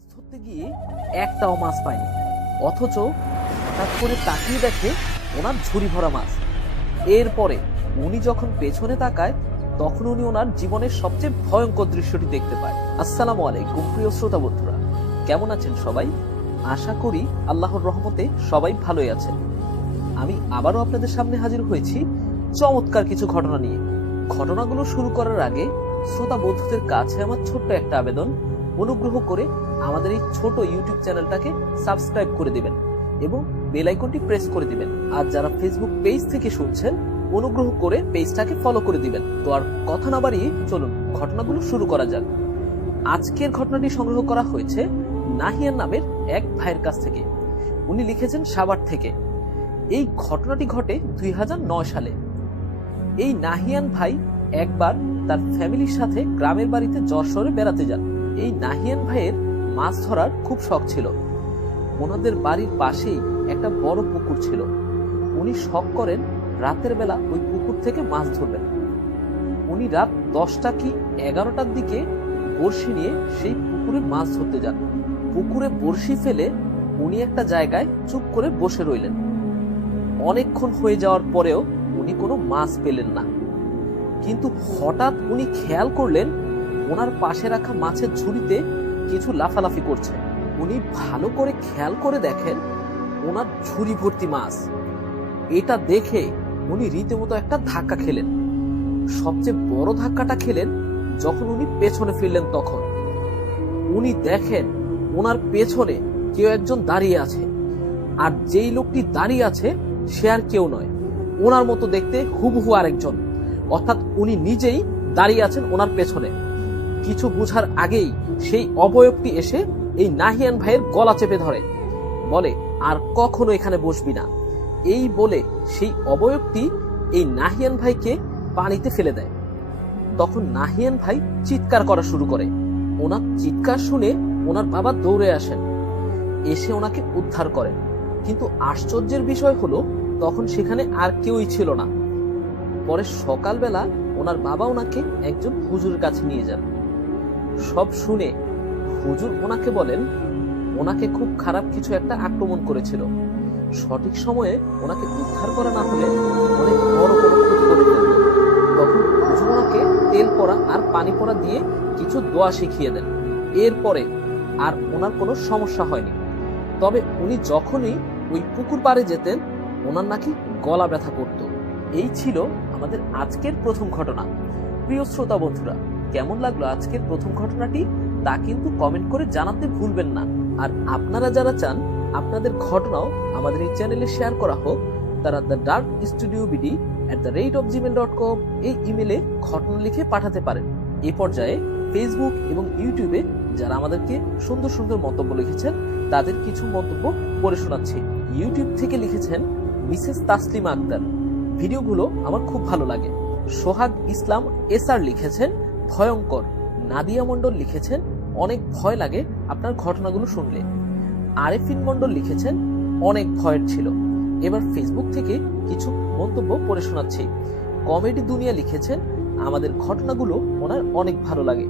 মাছ ধরতে গিয়ে একটাও মাছ পায়নি, অথচ হঠাৎ করে তাকিয়ে দেখে ওনার ঝুড়ি ভরা মাছ। এরপরে উনি যখন পেছনে তাকায় তখন উনি ওনার জীবনের সবচেয়ে ভয়ঙ্কর দৃশ্যটি দেখতে পায়। আসসালামু আলাইকুম প্রিয় শ্রোতা বন্ধুরা, কেমন আছেন সবাই? আশা করি আল্লাহর রহমতে সবাই ভালোই আছেন। আমি আবারও আপনাদের সামনে হাজির হয়েছি চমৎকার কিছু ঘটনা নিয়ে। ঘটনাগুলো শুরু করার আগে শ্রোতা বন্ধুদের কাছে আমার ছোট্ট একটা আবেদন, অনুগ্রহ করে আমাদের এই ছোট ইউটিউব চ্যানেলটাকে সাবস্ক্রাইব করে দিবেন এবং বেল আইকনটি প্রেস করে দিবেন। আর যারা ফেসবুক পেজ থেকে শুনছেন অনুগ্রহ করে পেজটাকে ফলো করে দিবেন। তো আর কথা না বাড়িয়ে চলুন ঘটনাগুলো শুরু করা যাক। আজকের ঘটনাটি সংগ্রহ করা হয়েছে নাহিয়ান নামের এক ভাইয়ের কাছ থেকে। উনি লিখেছেন সাভার থেকে। এই ঘটনাটি ঘটে 2009 সালে। এই নাহিয়ান ভাই একবার তার ফ্যামিলির সাথে গ্রামের বাড়িতে যশোরে বেড়াতে যান। এই নাহিয়ান ভাইয়ের মাছ ধরার খুব শখ ছিল। ওনাদের বাড়ির পাশেই একটা বড় পুকুর ছিল। উনি শখ করেন রাতের বেলা ওই পুকুর থেকে মাছ ধরবেন। উনি রাত 10টা কি 11টার দিকে বড়শি নিয়ে সেই পুকুরে মাছ ধরতে যান। পুকুরে বড়শি ফেলে উনি একটা জায়গায় চুপ করে বসে রইলেন। অনেকক্ষণ হয়ে যাওয়ার পরেও উনি কোনো মাছ পেলেন না। কিন্তু হঠাৎ উনি খেয়াল করলেন ওনার পাশে রাখা মাছের ঝুড়িতে কিছু লাফালাফি করছে। উনি ভালো করে খেয়াল করে দেখেন ওনার ঝুড়ি ভর্তি মাছ। এটা দেখে উনি রীতিমতো একটা ধাক্কা খেলেন। সবচেয়ে বড় ধাক্কাটা খেলেন যখন উনি পেছনে ফিরলেন। তখন উনি দেখেন ওনার পেছনে কেউ একজন দাঁড়িয়ে আছে। আর যেই লোকটি দাঁড়িয়ে আছে সে আর কেউ নয়, ওনার মতো দেখতে হুবহু আরেকজন। অর্থাৎ উনি নিজেই দাঁড়িয়ে আছেন ওনার পেছনে। কিছু বুঝার আগেই সেই অবয়বটি এসে এই নাহিয়ান ভাইয়ের গলা চেপে ধরে, বলে আর কখনো এখানে বসবি না। এই বলে সেই অবয়বটি এই নাহিয়ান ভাইকে পানিতে ফেলে দেয়। তখন নাহিয়ান ভাই চিৎকার করা শুরু করে। ওনার চিৎকার শুনে ওনার বাবা দৌড়ে আসেন, এসে ওনাকে উদ্ধার করেন। কিন্তু আশ্চর্যের বিষয় হলো তখন সেখানে আর কেউই ছিল না। পরে সকালবেলা ওনার বাবা ওনাকে একজন হুজুরের কাছে নিয়ে যান। সব শুনে হুজুর ওনাকে বলেন ওনাকে খুব খারাপ কিছু একটা আক্রমণ করেছিল। সঠিক সময়ে ওনাকে উদ্ধার করা না হলে অনেক বড় কোনো ক্ষতি করে ফেলত। তখন হুজুর ওনাকে তেল পড়া আর পানি পড়া দিয়ে কিছু দোয়া শিখিয়ে দেন। এরপরে আর ওনার কোনো সমস্যা হয়নি। তবে উনি যখনই ওই পুকুর পাড়ে যেতেন ওনার নাকি গলা ব্যথা করত। এই ছিল আমাদের আজকের প্রথম ঘটনা। প্রিয় শ্রোতা বন্ধুরা, কেমন লাগলো আজকের প্রথম ঘটনাটি তা কিন্তু কমেন্ট করে জানাতে ভুলবেন না। আর আপনারা যারা চান আপনাদের ঘটনাও আমাদের এই চ্যানেলে শেয়ার করা হোক, তারা thedarkstudiobd@gmail.com এই ইমেলে ঘটনা লিখে পাঠাতে পারেন। এ পর্যায়ে ফেসবুক এবং ইউটিউবে যারা আমাদেরকে সুন্দর সুন্দর মন্তব্য লিখেছেন তাদের কিছু মন্তব্য পড়ে শোনাচ্ছি। ইউটিউব থেকে লিখেছেন মিসেস তাসলিমা আক্তার, ভিডিওগুলো আমার খুব ভালো লাগে। সোহাগ ইসলাম এসআর লিখেছেন ভয়ঙ্কর। নাদিয়া মণ্ডল লিখেছেন অনেক ভয় লাগে আপনার ঘটনাগুলো শুনলে। আরেফিন মণ্ডল লিখেছেন অনেক ভয়ের ছিল। এবার ফেসবুক থেকে কিছু মন্তব্য পড়ে শোনাচ্ছি। কমেডি দুনিয়া লিখেছেন আমাদের ঘটনাগুলো ওনার অনেক ভালো লাগে।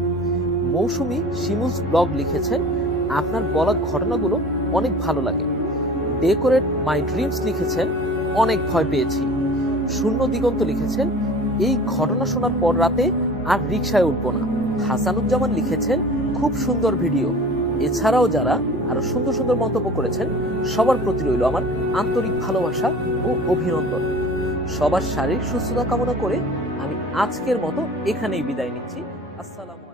মৌসুমী শিমুলস ব্লগ লিখেছেন আপনার বলা ঘটনাগুলো অনেক ভালো লাগে। ডেকোরেট মাই ড্রিমস লিখেছেন অনেক ভয় পেয়েছি। শূন্য দিগন্ত লিখেছেন এই ঘটনা শোনার পর রাতে আর রিকশায় উঠবো না। হাসানুজ্জামান লিখেছেন খুব সুন্দর ভিডিও। এছাড়াও যারা আরো সুন্দর সুন্দর মন্তব্য করেছেন সবার প্রতি রইল আমার আন্তরিক ভালোবাসা ও অভিনন্দন। সবার শারীরিক সুস্থতা কামনা করে আমি আজকের মতো এখানেই বিদায় নিচ্ছি। আসসালামু আলাইকুম।